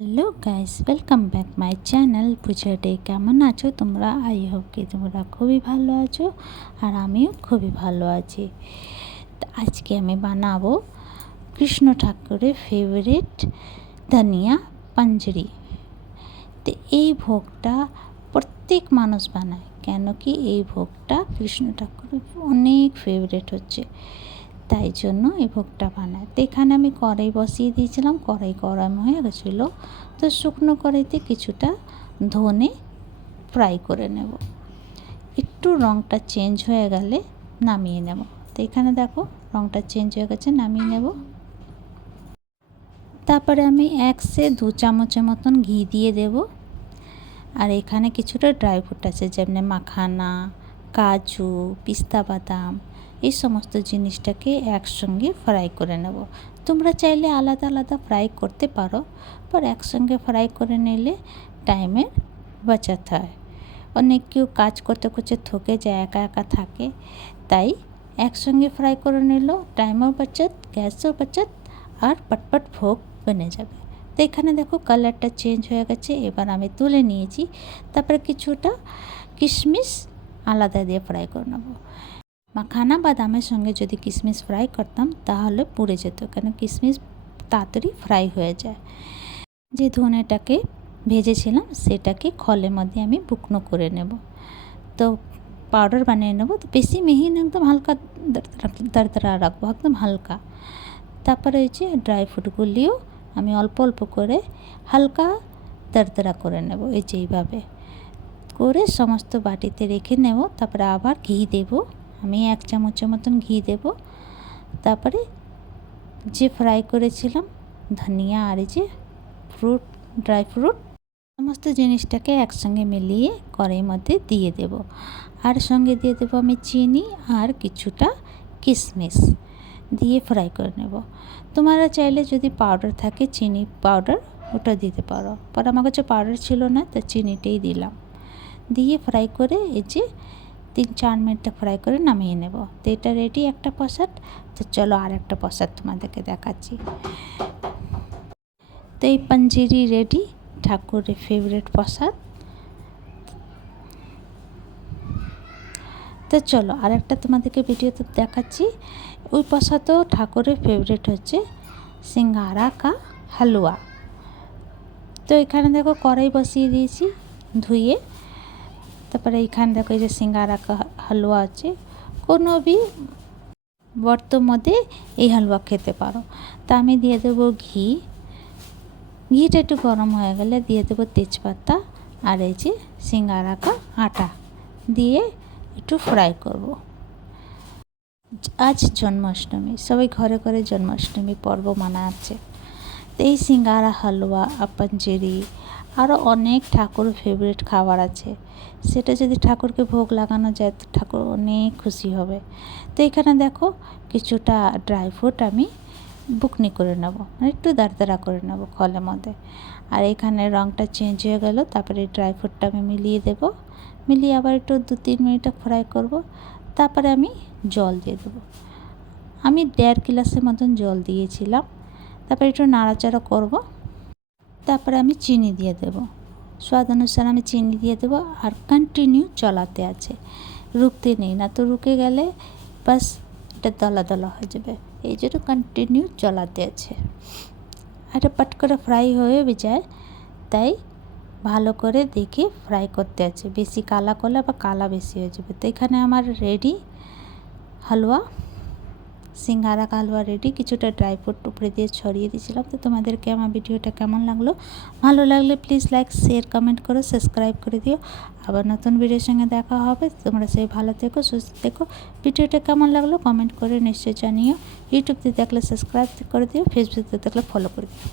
Hello guys, welcome back my channel Puja day. কেমন আছো তোমরা? আই হোপ কি তোমরা খুবই ভালো আছো, আর আমিও খুবই ভালো আছি। আজকে আমি বানাবো কৃষ্ণ ঠাকুরের ফেভারিট ধনিয়া পাঞ্জরি। তো এই ভোগটা প্রত্যেক মানুষ বানায়, কেন কি এই ভোগটা কৃষ্ণ ঠাকুরের অনেক ফেভারিট হচ্ছে, তাই জন্য এই ভোগটা বানায়। তো এখানে আমি কড়াই বসিয়ে দিয়েছিলাম, কড়াই গরম হয়ে গেছিলো। তো শুকনো কড়াইতে কিছুটা ধনে ফ্রাই করে নেব, একটু রঙটা চেঞ্জ হয়ে গেলে নামিয়ে নেব। তো এখানে দেখো রঙটা চেঞ্জ হয়ে গেছে, নামিয়ে নেব। তারপরে আমি 1 से 2 চামচের মতন ঘি দিয়ে দেব। আর এখানে কিছুটা ড্রাই ফ্রুট আছে, যেমন মাখানা, কাজু, পিস্তা বাদাম, এই সমস্ত জিনিসটাকে একসঙ্গে ফ্রাই করে নেব। তোমরা চাইলে আলাদা আলাদা ফ্রাই করতে পারো, পর একসঙ্গে ফ্রাই করে নিলে টাইমের বাঁচাত হয়। অনেক কেউ কাজ করতে করতে থকে যায়, একা একা থাকে, তাই একসঙ্গে ফ্রাই করে নিল, টাইমও বাঁচাত, গ্যাসও বাঁচাত, আর পটপট ভোগ বনে যাবে। তো এখানে দেখো কালারটা চেঞ্জ হয়ে গেছে, এবার আমি তুলে নিয়েছি। তারপরে কিছুটা কিশমিশ আলাদা দিয়ে ফ্রাই করে নেব। মাখানা বাদামের সঙ্গে যদি কিশমিশ ফ্রাই করতাম তাহলে পুড়ে যেত, কেন কিশমিশ তাড়াতাড়ি ফ্রাই হয়ে যায়। যে ধনেটাকে ভেজেছিলাম সেটাকে খলের মধ্যে আমি বুকনো করে নেব। তো পাউডার বানিয়ে নেব। তো বেশি মিহি না, একদম হালকা দরদরা রাখবো, একদম হালকা। তারপরে ওই যে ড্রাই ফ্রুটগুলিও আমি অল্প অল্প করে হালকা দরদরা করে নেব, এই যে এইভাবে করে সমস্ত বাটিতে রেখে নেব। তারপরে আবার ঘি দেব, আমি 1 চামচের মতন ঘি দেব। তারপরে যে ফ্রাই করেছিলাম ধনিয়া আর এই যে ফ্রুট, ড্রাই ফ্রুট, সমস্ত জিনিসটাকে একসঙ্গে মিলিয়ে কড়াইয়ের মধ্যে দিয়ে দেব। আর সঙ্গে দিয়ে দেবো আমি চিনি আর কিছুটা কিশমিশ দিয়ে ফ্রাই করে নেব। তোমরা চাইলে যদি পাউডার থাকে, চিনি পাউডার, ওটা দিতে পারো। পর আমার কাছে পাউডার ছিল না, তো চিনিটাই দিলাম। দিয়ে ফ্রাই করে এই যে 3-4 মিনিট ফ্রাই করে নামিয়ে নেব। তো এটা রেডি একটা প্রসাদ। তো চলো আর একটা প্রসাদ তোমাদেরকে দেখাচ্ছি। তো এই পাঞ্জেরি রেডি, ঠাকুরের ফেভারিট প্রসাদ। তো চলো আর একটা তোমাদেরকে ভিডিওতে দেখাচ্ছি। ওই প্রসাদও ঠাকুরের ফেভারিট হচ্ছে সিঙ্গারা কা হালুয়া। তো এখানে দেখো কড়াই বসিয়ে দিয়েছি ধুয়ে। তারপরে এইখানে দেখো এই যে সিঙ্গারা কা হালুয়া আছে, কোনো भी বর্তর মধ্যে এই হালুয়া খেতে পারো। তা আমি দিয়ে দেবো ঘি। ঘিটা একটু গরম হয়ে গেলে দিয়ে দেবো তেজপাতা আর এই যে সিঙ্গারা কা আটা দিয়ে একটু ফ্রাই করব। আজ জন্মাষ্টমী, সবাই ঘরে ঘরে জন্মাষ্টমী পর্ব মানাচ্ছে। তো এই সিঙ্গারা, হালুয়া, পাঞ্জেরি, আরও অনেক ঠাকুর ফেভারিট খাবার আছে, সেটা যদি ঠাকুরকে ভোগ লাগানো যায় তো ঠাকুর অনেক খুশি হবে। তো এখানে দেখো কিছুটা ড্রাই ফ্রুট আমি বুকনি করে নেব, মানে একটু দাঁড়া করে নেব খলের মধ্যে। আর এখানে রঙটা চেঞ্জ হয়ে গেল, তারপরে ড্রাই ফ্রুটটা আমি মিলিয়ে দেব। মিলিয়ে আবার একটু 2-3 মিনিট ফ্রাই করব। তারপরে আমি জল দিয়ে দেবো। আমি 1.5 গ্লাসের মতন জল দিয়েছিলাম। তারপরে একটু নাড়াচাড়া করব। তারপরে আমি চিনি দিয়ে দেব, স্বাদ অনুসারে আমি চিনি দিয়ে দেবো। আর কন্টিনিউ চলাতে আছে, রুকতে নেই, না তো রুকে গেলে বাস এটা দলা দলা হয়ে যাবে। এই জন্য কন্টিনিউ চলাতে আছে। এটা পট করে ফ্রাই হয়ে যায়, তাই ভালো করে দেখে ফ্রাই করতে আছে। বেশি কালা করলে আবার কালা বেশি হয়ে যাবে। তো এখানে আমার রেডি হালুয়া, সিঙ্গারা কা হালুয়া রেডি। কিছুটা ড্রাই ফ্রুট উপরে দিয়ে ছড়িয়ে দিয়েছিলাম। তো তোমাদেরকে আমার ভিডিওটা কেমন লাগলো? ভালো লাগলে প্লিজ লাইক, শেয়ার, কমেন্ট করো, সাবস্ক্রাইব করে দিও। আবার নতুন ভিডিওর সঙ্গে দেখা হবে। তোমরা সেই ভালো থেকো, সুস্থ থেকো। ভিডিওটা কেমন লাগলো কমেন্ট করে নিশ্চয়ই জানিও। ইউটিউবতে দেখলে সাবস্ক্রাইব করে দিও, ফেসবুকতে দেখলে ফলো করে দিও।